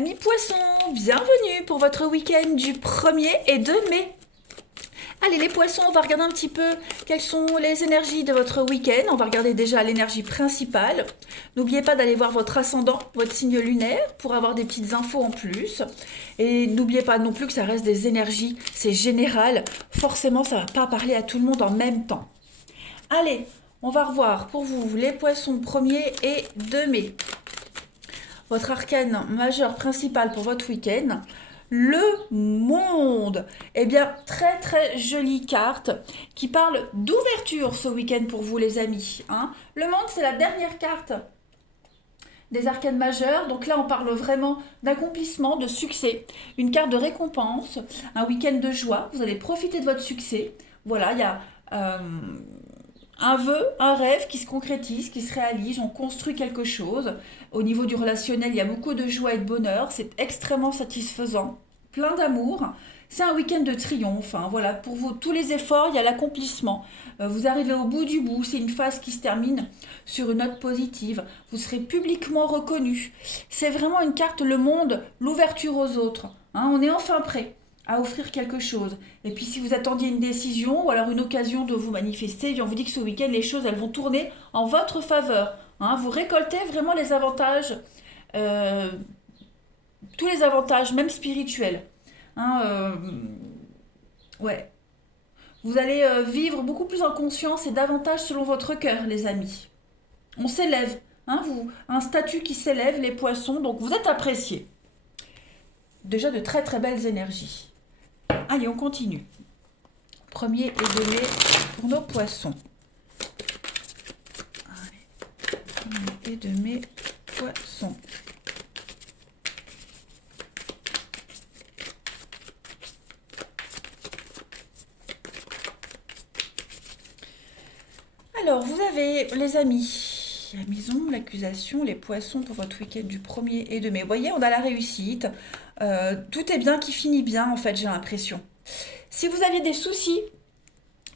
Amis poissons, bienvenue pour votre week-end du 1er et 2 mai. Allez les poissons, on va regarder un petit peu quelles sont les énergies de votre week-end. On va regarder déjà l'énergie principale. N'oubliez pas d'aller voir votre ascendant, votre signe lunaire, pour avoir des petites infos en plus. Et n'oubliez pas non plus que ça reste des énergies, c'est général. Forcément, ça ne va pas parler à tout le monde en même temps. Allez, on va revoir pour vous les poissons 1er et 2 mai. Votre arcane majeur principal pour votre week-end, le monde. Eh bien, très très jolie carte qui parle d'ouverture ce week-end pour vous les amis. Le monde, c'est la dernière carte des arcanes majeures. Donc là, on parle vraiment d'accomplissement, de succès. Une carte de récompense, un week-end de joie. Vous allez profiter de votre succès. Voilà, il y a un vœu, un rêve qui se concrétise, qui se réalise, on construit quelque chose. Au niveau du relationnel, il y a beaucoup de joie et de bonheur, c'est extrêmement satisfaisant, plein d'amour. C'est un week-end de triomphe, voilà, pour vous, tous les efforts, il y a l'accomplissement. Vous arrivez au bout du bout, c'est une phase qui se termine sur une note positive. Vous serez publiquement reconnu. C'est vraiment une carte, le monde, l'ouverture aux autres. On est enfin prêt à offrir quelque chose. Et puis si vous attendiez une décision ou alors une occasion de vous manifester, on vous dit que ce week-end, les choses, elles vont tourner en votre faveur. Vous récoltez vraiment les avantages, tous les avantages, même spirituels. Ouais. Vous allez vivre beaucoup plus en conscience et davantage selon votre cœur, les amis. On s'élève. Un statut qui s'élève, les poissons, donc vous êtes appréciés. Déjà de très très belles énergies. Allez, on continue. 1er et 2 mai pour nos poissons. Allez, 1er et 2 mai, poissons. Alors, vous avez, les amis, la maison, l'accusation, les poissons pour votre week-end du 1er et 2 mai. Vous voyez, on a la réussite. Tout est bien qui finit bien, en fait, j'ai l'impression. Si vous aviez des soucis,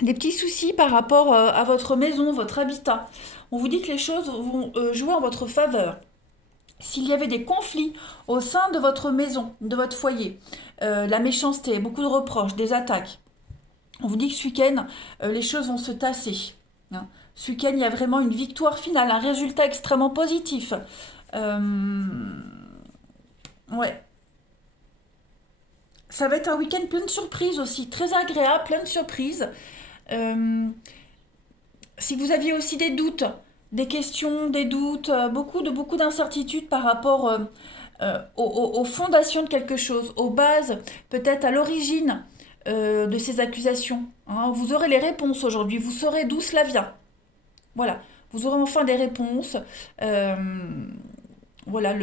des petits soucis par rapport à votre maison, votre habitat, on vous dit que les choses vont jouer en votre faveur. S'il y avait des conflits au sein de votre maison, de votre foyer, la méchanceté, beaucoup de reproches, des attaques, on vous dit que ce week-end, les choses vont se tasser. Ce week-end, il y a vraiment une victoire finale, un résultat extrêmement positif. Ouais. Ça va être un week-end plein de surprises aussi, très agréable, plein de surprises. Si vous aviez aussi des doutes, des questions, des doutes, beaucoup d'incertitudes par rapport aux fondations de quelque chose, aux bases, peut-être à l'origine de ces accusations. Vous aurez les réponses aujourd'hui, vous saurez d'où cela vient. Voilà, vous aurez enfin des réponses. Voilà,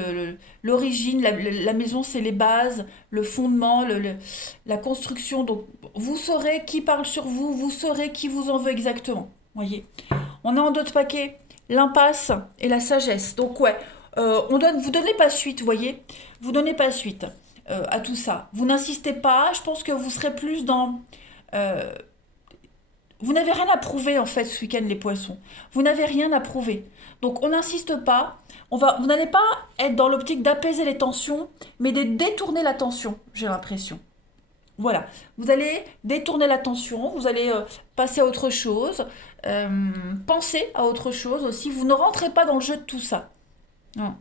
l'origine, la maison, c'est les bases, le fondement, la construction. Donc, vous saurez qui parle sur vous, vous saurez qui vous en veut exactement. Voyez. On a en d'autres paquets l'impasse et la sagesse. Donc, ouais, vous donnez pas suite, vous voyez. Vous donnez pas suite à tout ça. Vous n'insistez pas. Je pense que vous serez plus dans... vous n'avez rien à prouver en fait ce week-end les poissons. Vous n'avez rien à prouver. Donc on n'insiste pas. Vous n'allez pas être dans l'optique d'apaiser les tensions, mais de détourner l'attention, j'ai l'impression. Voilà. Vous allez détourner l'attention, vous allez passer à autre chose, penser à autre chose aussi. Vous ne rentrez pas dans le jeu de tout ça. Non.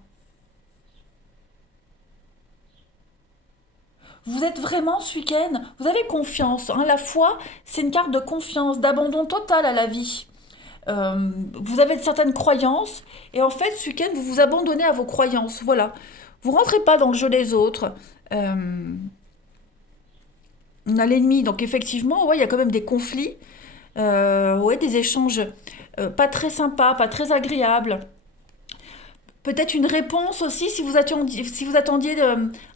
Vous êtes vraiment ce week-end, vous avez confiance. La foi, c'est une carte de confiance, d'abandon total à la vie. Vous avez certaines croyances et en fait, ce week-end, vous vous abandonnez à vos croyances. Voilà. Vous rentrez pas dans le jeu des autres. On a l'ennemi, donc effectivement, ouais, il y a quand même des conflits, ouais, des échanges pas très sympas, pas très agréables. Peut-être une réponse aussi, si vous attendiez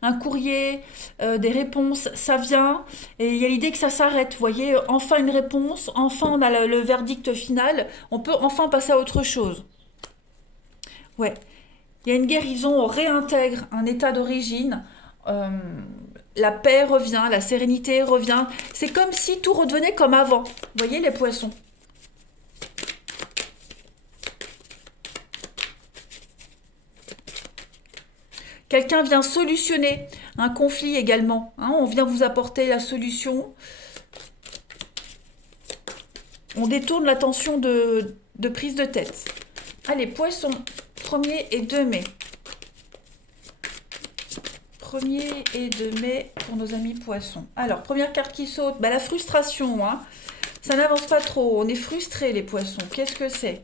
un courrier, des réponses, ça vient, et il y a l'idée que ça s'arrête, vous voyez, enfin une réponse, enfin on a le verdict final, on peut enfin passer à autre chose. Ouais, il y a une guérison, on réintègre un état d'origine, euh, la paix revient, la sérénité revient, c'est comme si tout redevenait comme avant, vous voyez les poissons. Quelqu'un vient solutionner un conflit également. Hein, on vient vous apporter la solution. On détourne l'attention de prise de tête. Allez, Poisson, 1er et 2 mai. 1er et 2 mai pour nos amis Poissons. Alors, première carte qui saute, bah, la frustration. Hein. Ça n'avance pas trop, on est frustrés les Poissons. Qu'est-ce que c'est?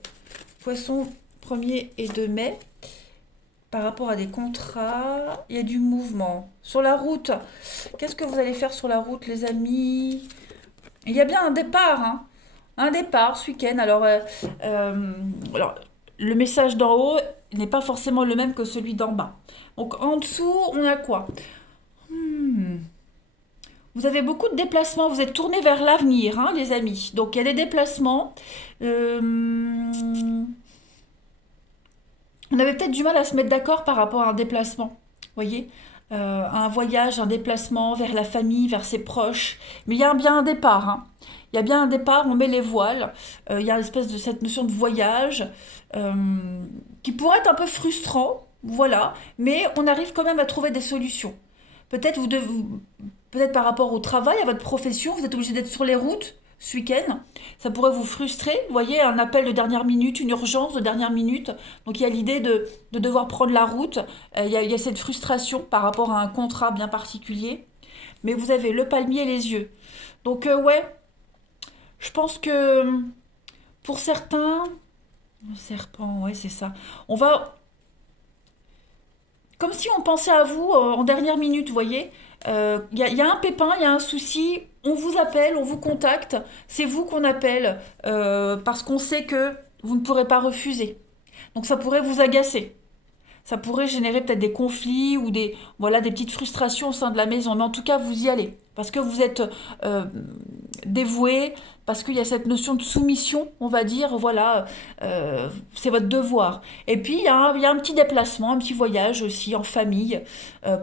Poissons, 1er et 2 mai. Par rapport à des contrats, il y a du mouvement. Sur la route, qu'est-ce que vous allez faire sur la route, les amis? Il y a bien un départ, hein. Un départ ce week-end. Alors, le message d'en haut n'est pas forcément le même que celui d'en bas. Donc, en dessous, on a quoi? Vous avez beaucoup de déplacements, vous êtes tournés vers l'avenir, hein, les amis. Donc, il y a des déplacements. On avait peut-être du mal à se mettre d'accord par rapport à un déplacement, vous voyez, un voyage, un déplacement vers la famille, vers ses proches. Mais il y a bien un départ, hein. Il y a bien un départ, on met les voiles. Il y a une espèce de cette notion de voyage qui pourrait être un peu frustrant, voilà. Mais on arrive quand même à trouver des solutions. Peut-être peut-être par rapport au travail, à votre profession, vous êtes obligé d'être sur les routes ce week-end. Ça pourrait vous frustrer. Vous voyez, un appel de dernière minute, une urgence de dernière minute. Donc il y a l'idée de devoir prendre la route. Il y a cette frustration par rapport à un contrat bien particulier. Mais vous avez le palmier et les yeux. Donc ouais, je pense que pour certains... Le serpent, ouais, c'est ça. On va... Comme si on pensait à vous en dernière minute, vous voyez. Y a un pépin, il y a un souci, on vous appelle, on vous contacte, c'est vous qu'on appelle parce qu'on sait que vous ne pourrez pas refuser. Donc ça pourrait vous agacer. Ça pourrait générer peut-être des conflits ou voilà, des petites frustrations au sein de la maison. Mais en tout cas, vous y allez. Parce que vous êtes dévoué, parce qu'il y a cette notion de soumission, on va dire, voilà, c'est votre devoir. Et puis, il y a un petit déplacement, un petit voyage aussi en famille,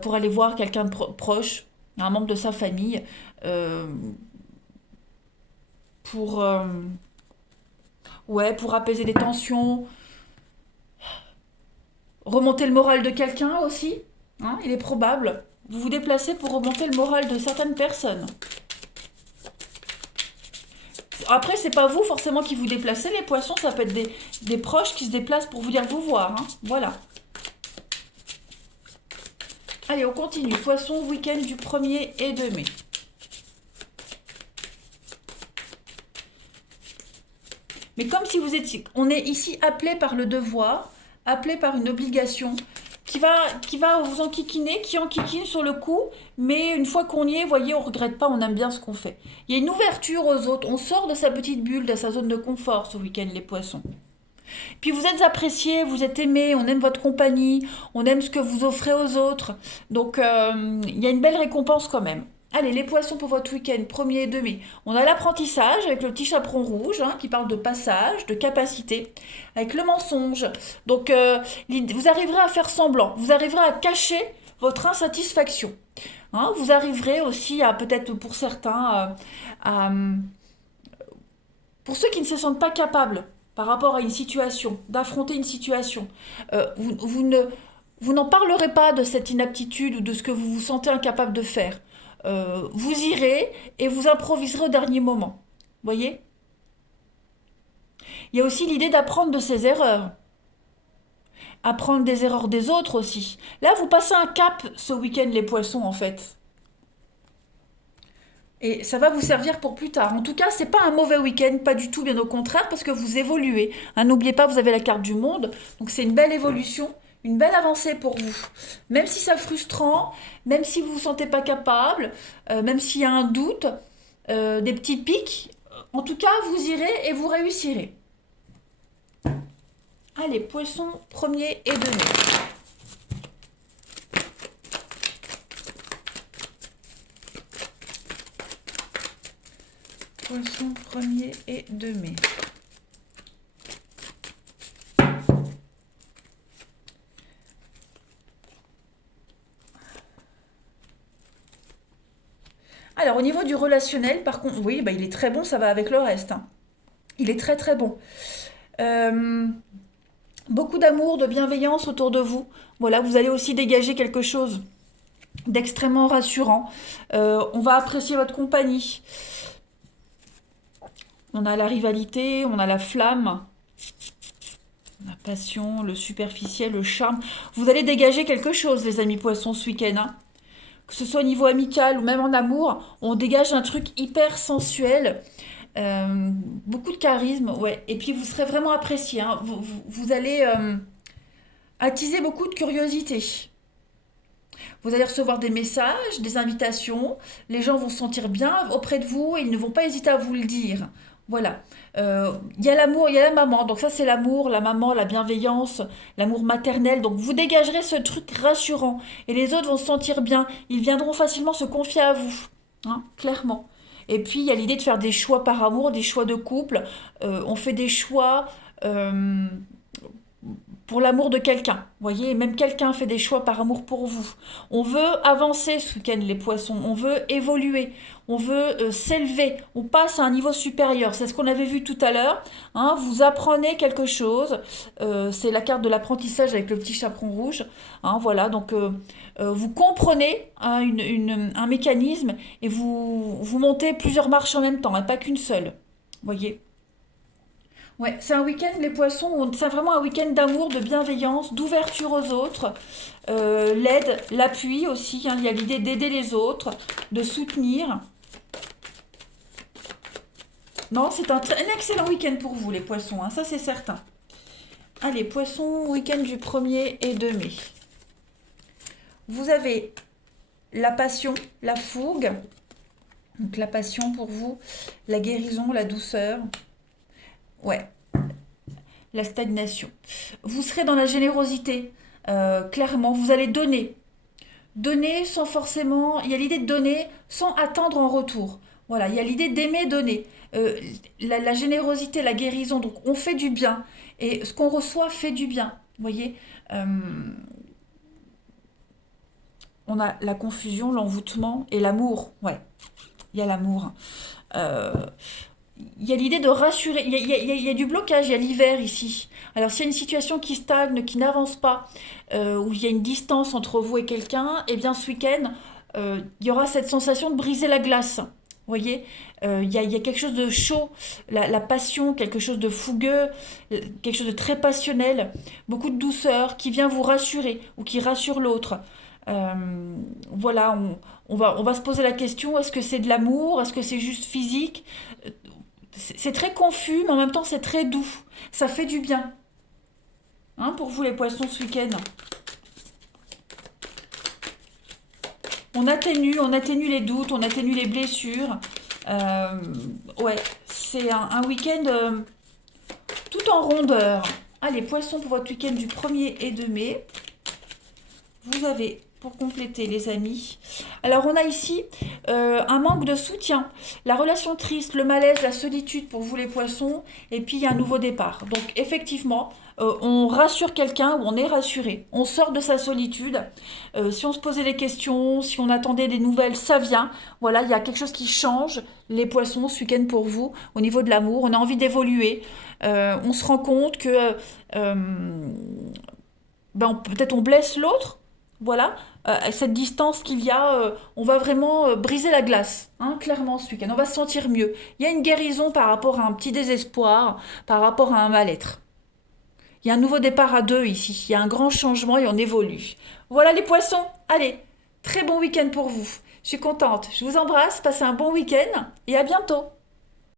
pour aller voir quelqu'un de proche, un membre de sa famille, pour, ouais, pour apaiser les tensions, remonter le moral de quelqu'un aussi, hein, il est probable. Vous vous déplacez pour remonter le moral de certaines personnes. Après, c'est pas vous forcément qui vous déplacez, les Poissons, ça peut être des proches qui se déplacent pour venir vous voir. Hein. Voilà. Allez, on continue. Poissons, week-end du 1er et 2 mai. Mais comme si vous étiez... On est ici appelé par le devoir, appelé par une obligation, qui va vous enquiquiner, qui enquiquine sur le coup, mais une fois qu'on y est, vous voyez, on ne regrette pas, on aime bien ce qu'on fait. Il y a une ouverture aux autres, on sort de sa petite bulle, de sa zone de confort ce week-end, les Poissons. Puis vous êtes appréciés, vous êtes aimés, on aime votre compagnie, on aime ce que vous offrez aux autres. Donc il y a une belle récompense quand même. Allez, les Poissons pour votre week-end, 1er et 2 mai. On a l'apprentissage avec le petit chaperon rouge hein, qui parle de passage, de capacité, avec le mensonge. Donc vous arriverez à faire semblant, vous arriverez à cacher votre insatisfaction. Hein, vous arriverez aussi à, peut-être pour certains, pour ceux qui ne se sentent pas capables par rapport à une situation, d'affronter une situation, vous n'en parlerez pas de cette inaptitude ou de ce que vous vous sentez incapable de faire. Vous irez et vous improviserez au dernier moment. Vous voyez? Il y a aussi l'idée d'apprendre de ses erreurs. Apprendre des erreurs des autres aussi. Là, vous passez un cap ce week-end, les Poissons, en fait. Et ça va vous servir pour plus tard. En tout cas, c'est pas un mauvais week-end, pas du tout, bien au contraire, parce que vous évoluez. Hein, n'oubliez pas, vous avez la carte du monde, donc c'est une belle évolution, une belle avancée pour vous. Même si c'est frustrant, même si vous vous sentez pas capable, même s'il y a un doute, des petits pics, en tout cas, vous irez et vous réussirez. Allez, Poissons, 1er et 2 mai. Poissons, 1er et 2 mai. Alors, au niveau du relationnel, par contre, oui, bah, il est très bon, ça va avec le reste. Hein. Il est très très bon. Beaucoup d'amour, de bienveillance autour de vous. Voilà, vous allez aussi dégager quelque chose d'extrêmement rassurant. On va apprécier votre compagnie. On a la rivalité, on a la flamme, la passion, le superficiel, le charme. Vous allez dégager quelque chose, les amis poissons, ce week-end, hein. Que ce soit au niveau amical ou même en amour, on dégage un truc hyper sensuel. Beaucoup de charisme, ouais. Et puis vous serez vraiment apprécié, hein. Vous allez attiser beaucoup de curiosité. Vous allez recevoir des messages, des invitations. Les gens vont se sentir bien auprès de vous et ils ne vont pas hésiter à vous le dire. Voilà. Il y a l'amour, il y a la maman. Donc ça, c'est l'amour, la maman, la bienveillance, l'amour maternel. Donc vous dégagerez ce truc rassurant. Et les autres vont se sentir bien. Ils viendront facilement se confier à vous. Hein, clairement. Et puis, il y a l'idée de faire des choix par amour, des choix de couple. On fait des choix pour l'amour de quelqu'un. Vous voyez, même quelqu'un fait des choix par amour pour vous. On veut avancer ce week-end, les poissons. On veut évoluer. On veut s'élever. On passe à un niveau supérieur. C'est ce qu'on avait vu tout à l'heure. Hein, vous apprenez quelque chose. C'est la carte de l'apprentissage avec le petit chaperon rouge. Hein, voilà, donc vous comprenez, hein, un mécanisme et vous montez plusieurs marches en même temps, et pas qu'une seule. Vous voyez. Ouais, c'est un week-end, les poissons, c'est vraiment un week-end d'amour, de bienveillance, d'ouverture aux autres, l'aide, l'appui aussi, hein, il y a l'idée d'aider les autres, de soutenir. Non, c'est un excellent week-end pour vous, les poissons, hein, ça c'est certain. Allez, poissons, week-end du 1er et 2 mai. Vous avez la passion, la fougue, donc la passion pour vous, la guérison, la douceur, ouais, la stagnation. Vous serez dans la générosité, clairement, vous allez donner. Donner sans forcément... Il y a l'idée de donner sans attendre en retour. Voilà, il y a l'idée d'aimer donner. La générosité, la guérison, donc on fait du bien. Et ce qu'on reçoit fait du bien. Vous voyez. Euh, on a la confusion, l'envoûtement et l'amour. Ouais, il y a l'amour. Euh, il y a l'idée de rassurer. Il y a du blocage, il y a l'hiver ici. Alors, s'il y a une situation qui stagne, qui n'avance pas, où il y a une distance entre vous et quelqu'un, eh bien, ce week-end, il y aura cette sensation de briser la glace. Vous voyez, il y a quelque chose de chaud, la passion, quelque chose de fougueux, quelque chose de très passionnel, beaucoup de douceur qui vient vous rassurer ou qui rassure l'autre. Euh, voilà, on va se poser la question, est-ce que c'est de l'amour? Est-ce que c'est juste physique? C'est très confus, mais en même temps c'est très doux. Ça fait du bien. Hein, pour vous les poissons ce week-end. On atténue les doutes, on atténue les blessures. Euh, ouais, c'est un week-end tout en rondeur. Allez, poissons pour votre week-end du 1er et 2 mai. Vous avez, pour compléter les amis, alors on a ici un manque de soutien, la relation triste, le malaise, la solitude pour vous les poissons, et puis il y a un nouveau départ. Donc effectivement, on rassure quelqu'un ou on est rassuré, on sort de sa solitude. Si on se posait des questions, si on attendait des nouvelles, ça vient. Voilà, il y a quelque chose qui change, les poissons, ce week-end pour vous, au niveau de l'amour, on a envie d'évoluer. On se rend compte que peut-être on blesse l'autre. Voilà, cette distance qu'il y a, on va vraiment briser la glace, hein, clairement ce week-end. On va se sentir mieux. Il y a une guérison par rapport à un petit désespoir, par rapport à un mal-être. Il y a un nouveau départ à deux ici. Il y a un grand changement et on évolue. Voilà les poissons. Allez, très bon week-end pour vous. Je suis contente. Je vous embrasse. Passez un bon week-end et à bientôt.